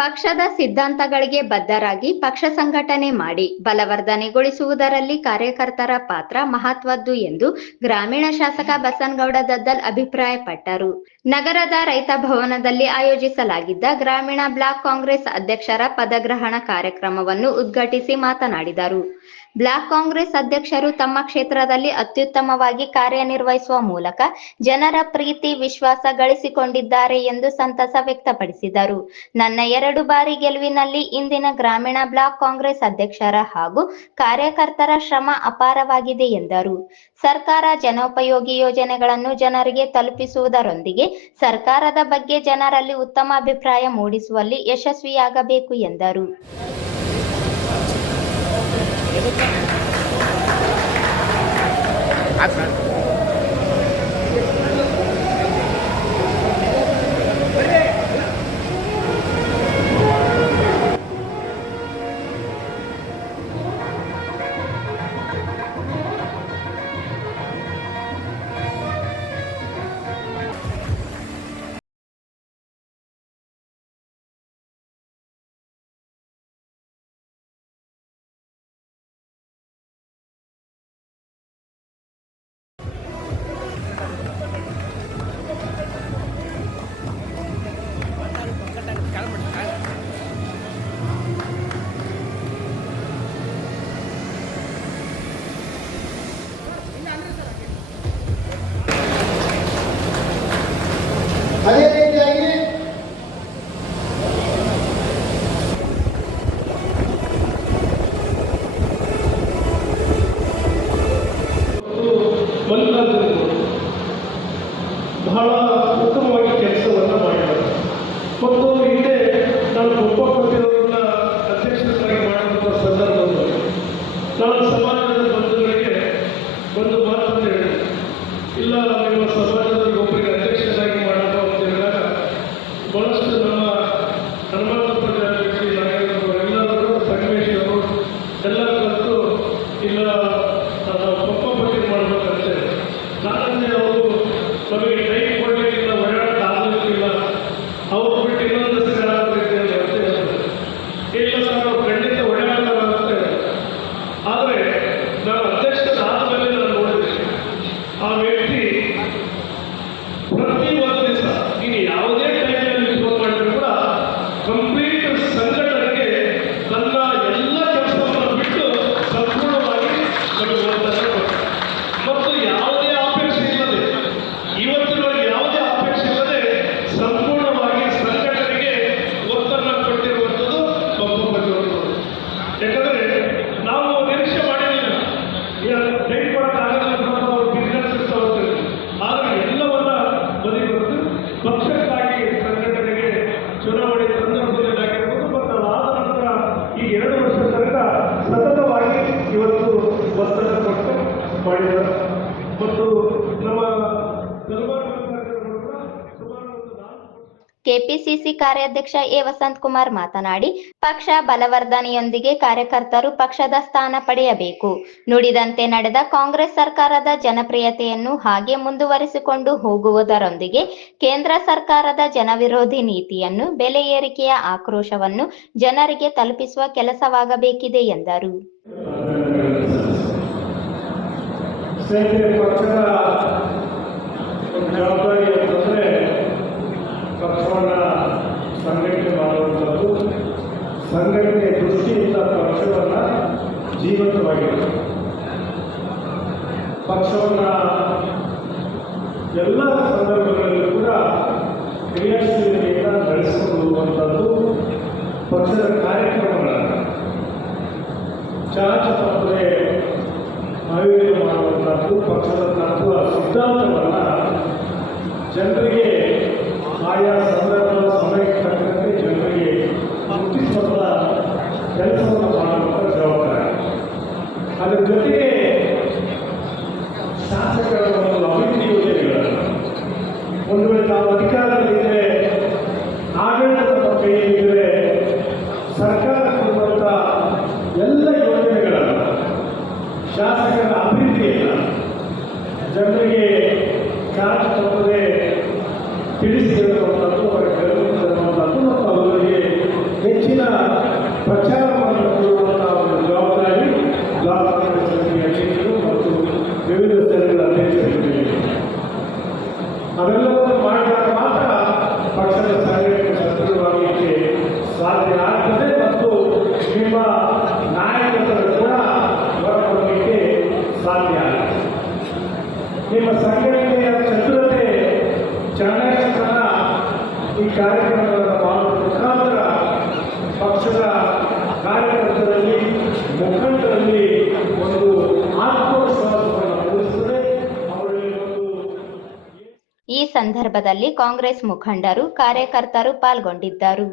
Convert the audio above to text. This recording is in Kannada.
ಪಕ್ಷದ ಸಿದ್ಧಾಂತಗಳಿಗೆ ಬದ್ಧರಾಗಿ ಪಕ್ಷ ಸಂಘಟನೆ ಮಾಡಿ ಬಲವರ್ಧನೆಗೊಳಿಸುವುದರಲ್ಲಿ ಕಾರ್ಯಕರ್ತರ ಪಾತ್ರ ಮಹತ್ವದ್ದು ಎಂದು ಗ್ರಾಮೀಣ ಶಾಸಕ ಬಸನಗೌಡ ದದ್ದಲ್ ಅಭಿಪ್ರಾಯಪಟ್ಟರು. ನಗರದ ರೈತ ಭವನದಲ್ಲಿ ಆಯೋಜಿಸಲಾಗಿದ್ದ ಗ್ರಾಮೀಣ ಬ್ಲಾಕ್ ಕಾಂಗ್ರೆಸ್ ಅಧ್ಯಕ್ಷರ ಪದಗ್ರಹಣ ಕಾರ್ಯಕ್ರಮವನ್ನು ಉದ್ಘಾಟಿಸಿ ಮಾತನಾಡಿದರು. ಬ್ಲಾಕ್ ಕಾಂಗ್ರೆಸ್ ಅಧ್ಯಕ್ಷರು ತಮ್ಮ ಕ್ಷೇತ್ರದಲ್ಲಿ ಅತ್ಯುತ್ತಮವಾಗಿ ಕಾರ್ಯನಿರ್ವಹಿಸುವ ಮೂಲಕ ಜನರ ಪ್ರೀತಿ ವಿಶ್ವಾಸ ಗಳಿಸಿಕೊಂಡಿದ್ದಾರೆ ಎಂದು ಸಂತಸ ವ್ಯಕ್ತಪಡಿಸಿದರು. ನನ್ನ 2 ಬಾರಿ ಗೆಲುವಿನಲ್ಲಿ ಇಂದಿನ ಗ್ರಾಮೀಣ ಬ್ಲಾಕ್ ಕಾಂಗ್ರೆಸ್ ಅಧ್ಯಕ್ಷರ ಹಾಗೂ ಕಾರ್ಯಕರ್ತರ ಶ್ರಮ ಅಪಾರವಾಗಿದೆ ಎಂದರು. ಸರ್ಕಾರ ಜನೋಪಯೋಗಿ ಯೋಜನೆಗಳನ್ನು ಜನರಿಗೆ ತಲುಪಿಸುವುದರೊಂದಿಗೆ ಸರ್ಕಾರದ ಬಗ್ಗೆ ಜನರಲ್ಲಿ ಉತ್ತಮ ಅಭಿಪ್ರಾಯ ಮೂಡಿಸುವಲ್ಲಿ ಯಶಸ್ವಿಯಾಗಬೇಕು ಎಂದರು. ಅದೇ ರೀತಿಯಾಗಿ ಬಹಳ ಉತ್ತಮವಾಗಿ ಕೆಲಸವನ್ನು ಮಾಡಿದ್ದಾರೆ ಮತ್ತು ಹಿಂದೆ ನಾನು ಒಪ್ಪಕೊಟ್ಟಿರೋದನ್ನ ಅಧ್ಯಕ್ಷರಾಗಿ ಮಾಡುವಂಥ ಸಂದರ್ಭದಲ್ಲಿ ನಾನು ಸಮಾಜದ ಬಂಧುಗಳಿಗೆ ಒಂದು ಮಾತನ್ನು ಹೇಳಿದೆ, ಇಲ್ಲ ನಿಮ್ಮ ಸಮಾಜದಲ್ಲಿ ಒಬ್ಬರಿಗೆ ಅಧ್ಯಕ್ಷರಾಗಿ ಮಾಡಬೇಕು ಅಂತ ಹೇಳಿದಾಗ ಬಹಳಷ್ಟು ನಮ್ಮ ಹನುಮಂತಪ್ಪ ಜಾಗೃತಿ ಎಲ್ಲರೂ ಸಂಗಮೇಶ್ ಅವರು ಎಲ್ಲ ಕಲಿತು ಇಲ್ಲ ಪಪ್ಪ ಪಟ್ಟಿ ಮಾಡಬೇಕಂತೆ. ನಾನಂತೆ ಅವರು ನಮಗೆ ಟೈಮ್ ಕೊಡಲಿಕ್ಕಿಲ್ಲ, ಓಡಾಡಕ್ಕೆ ಆಗಲಿಕ್ಕಿಲ್ಲ, ಅವ್ರು ಬಿಟ್ಟು ಇನ್ನೊಂದು ಸ್ಥಳ ಆಗಬೇಕು ಅಂತ ಹೇಳಿದ್ರು. ಇಲ್ಲ ಸರ್ ಅವ್ರು ಖಂಡಿತ ಓಡಾಡ್ತಾರಂತೆ. ಆದರೆ ನಾನು ಅಧ್ಯಕ್ಷರಾದ ಮೇಲೆ ನಾನು ನೋಡಿದೆ ಆ ವ್ಯಕ್ತಿ ಪ್ರತಿ ಒಂದು ದಿವಸ ನೀನು ಯಾವುದೇ ಟೈಮಲ್ಲಿ ಫೋನ್ ಮಾಡಿದ್ರು ಕೂಡ ಕಂಪ್ಲೀಟ್ ಸಂಘಟನೆಗೆ ತನ್ನ ಎಲ್ಲ ಕೆಲಸವನ್ನು ಬಿಟ್ಟು ಸಂಪೂರ್ಣವಾಗಿ ನಮಗೆ ಒತ್ತಡ ಕೊಡ್ತಾರೆ ಮತ್ತು ಯಾವುದೇ ಅಪೇಕ್ಷೆ ಇಲ್ಲದೆ ಇವತ್ತಿನವರೆಗೆ ಯಾವುದೇ ಅಪೇಕ್ಷೆ ಇಲ್ಲದೆ ಸಂಪೂರ್ಣವಾಗಿ ಸಂಘಟನೆಗೆ ಒತ್ತಡ ಕೊಟ್ಟಿರುವಂಥದ್ದು ಒಬ್ಬೊಬ್ಬರು. ಯಾಕಂದರೆ ನಾವು ನಿರೀಕ್ಷೆ ಮಾಡಿರಲಿಲ್ಲ ಟೈಮ್ ಕೊಡೋಕ್ಕಾಗಲ್ಲ, ಅವರು ಬಿಸ್ನೆಸ್ ಇರ್ತಾವೆ. ಆದರೆ ಎಲ್ಲವನ್ನ ಬದಿಗೊತ್ತು ಪಕ್ಷಕ್ಕಾಗಿ ಸಂಘಟನೆಗೆ ಚುನಾವಣೆ ಸಂದರ್ಭದಲ್ಲಿ ಆಗಿರ್ಬೋದು ಮತ್ತು ಅದಾದ ನಂತರ ಈ 2 ವರ್ಷ ತನಕ ಸತತವಾಗಿ ಇವತ್ತು ಒತ್ತಡ ಕೊಟ್ಟು ಮಾಡಿದ್ದಾರೆ ಮತ್ತು ನಮ್ಮ ಕೆಪಿಸಿಸಿ ಕಾರ್ಯಾಧ್ಯಕ್ಷ ಎ ವಸಂತಕುಮಾರ್ ಮಾತನಾಡಿ, ಪಕ್ಷ ಬಲವರ್ಧನೆಯೊಂದಿಗೆ ಕಾರ್ಯಕರ್ತರು ಪಕ್ಷದ ಸ್ಥಾನ ಪಡೆಯಬೇಕು. ನುಡಿದಂತೆ ನಡೆದ ಕಾಂಗ್ರೆಸ್ ಸರ್ಕಾರದ ಜನಪ್ರಿಯತೆಯನ್ನು ಹಾಗೆ ಮುಂದುವರಿಸಿಕೊಂಡು ಹೋಗುವುದರೊಂದಿಗೆ ಕೇಂದ್ರ ಸರ್ಕಾರದ ಜನವಿರೋಧಿ ನೀತಿಯನ್ನು, ಬೆಲೆ ಏರಿಕೆಯ ಆಕ್ರೋಶವನ್ನು ಜನರಿಗೆ ತಲುಪಿಸುವ ಕೆಲಸವಾಗಬೇಕಿದೆ ಎಂದರು. ಪಕ್ಷವನ್ನು ಸಂಘಟನೆ ಮಾಡುವಂಥದ್ದು, ಸಂಘಟನೆ ದೃಷ್ಟಿಯಿಂದ ಪಕ್ಷವನ್ನು ಜೀವಂತವಾಗಿರುತ್ತೆ. ಪಕ್ಷವನ್ನು ಎಲ್ಲ ಸಂದರ್ಭಗಳಲ್ಲೂ ಕೂಡ ಕ್ರಿಯಾಶೀಲತೆಯಿಂದ ನಡೆಸಿಕೊಂಡು ಹೋಗುವಂಥದ್ದು, ಪಕ್ಷದ ಕಾರ್ಯಕ್ರಮಗಳನ್ನು ಚಾಚು ತಪ್ಪದೆ ಆಯೋಜನೆ ಮಾಡುವಂಥದ್ದು, ಪಕ್ಷದ ತತ್ವ ಸಿದ್ಧಾಂತವನ್ನು ಜನರಿಗೆ ಆಯಾ ಸಂದರ್ಭ ಸಮಯಕ್ಕೆ ತಕ್ಕಂತೆ ಜನರಿಗೆ ಮುಟ್ಟಿಸುವಂಥ ಕೆಲಸವನ್ನು ಮಾಡುವಂಥ ಜವಾಬ್ದಾರಿ. ಅದರ ಜೊತೆಗೆ ಶಾಸಕರ ಒಂದು ಅಭಿವೃದ್ಧಿ ಯೋಜನೆಗಳನ್ನು ಒಂದು ವೇಳೆ ನಾವು ಅಧಿಕಾರದಲ್ಲಿದ್ದರೆ, ಆಡಳಿತದ ಕೈಯಲ್ಲಿದ್ದರೆ ಸರ್ಕಾರ ಕೊಡುವಂಥ ಎಲ್ಲ ಯೋಜನೆಗಳನ್ನು, ಶಾಸಕರ ಅಭಿವೃದ್ಧಿಯನ್ನು ಜನರಿಗೆ ಚಾಚು ತಪ್ಪದೆ ತಿಳಿಸಿರುವಂಥದ್ದು, ಅವರ ಕೆಲಸವನ್ನು ಮತ್ತು ಅವರಿಗೆ ನಿಮ್ಮ ಸಂಘಟನೆಯ ಚತುರತೆ ಚಾಣಾಕ್ಷತನ ಈ ಕಾರ್ಯಕ್ರಮಗಳನ್ನು ಮಾಡುವ ಮುಖಾಂತರ ಪಕ್ಷದ ಕಾರ್ಯಕರ್ತರಲ್ಲಿ ಮುಖಂಡರಲ್ಲಿ ಒಂದು ಆತ್ಮವಿಶ್ವಾಸವನ್ನು ಮೂಡಿಸುತ್ತದೆ. ಅವರಲ್ಲಿ ಒಂದು ಈ ಸಂದರ್ಭದಲ್ಲಿ ಕಾಂಗ್ರೆಸ್ ಮುಖಂಡರು ಕಾರ್ಯಕರ್ತರು ಪಾಲ್ಗೊಂಡಿದ್ದರು.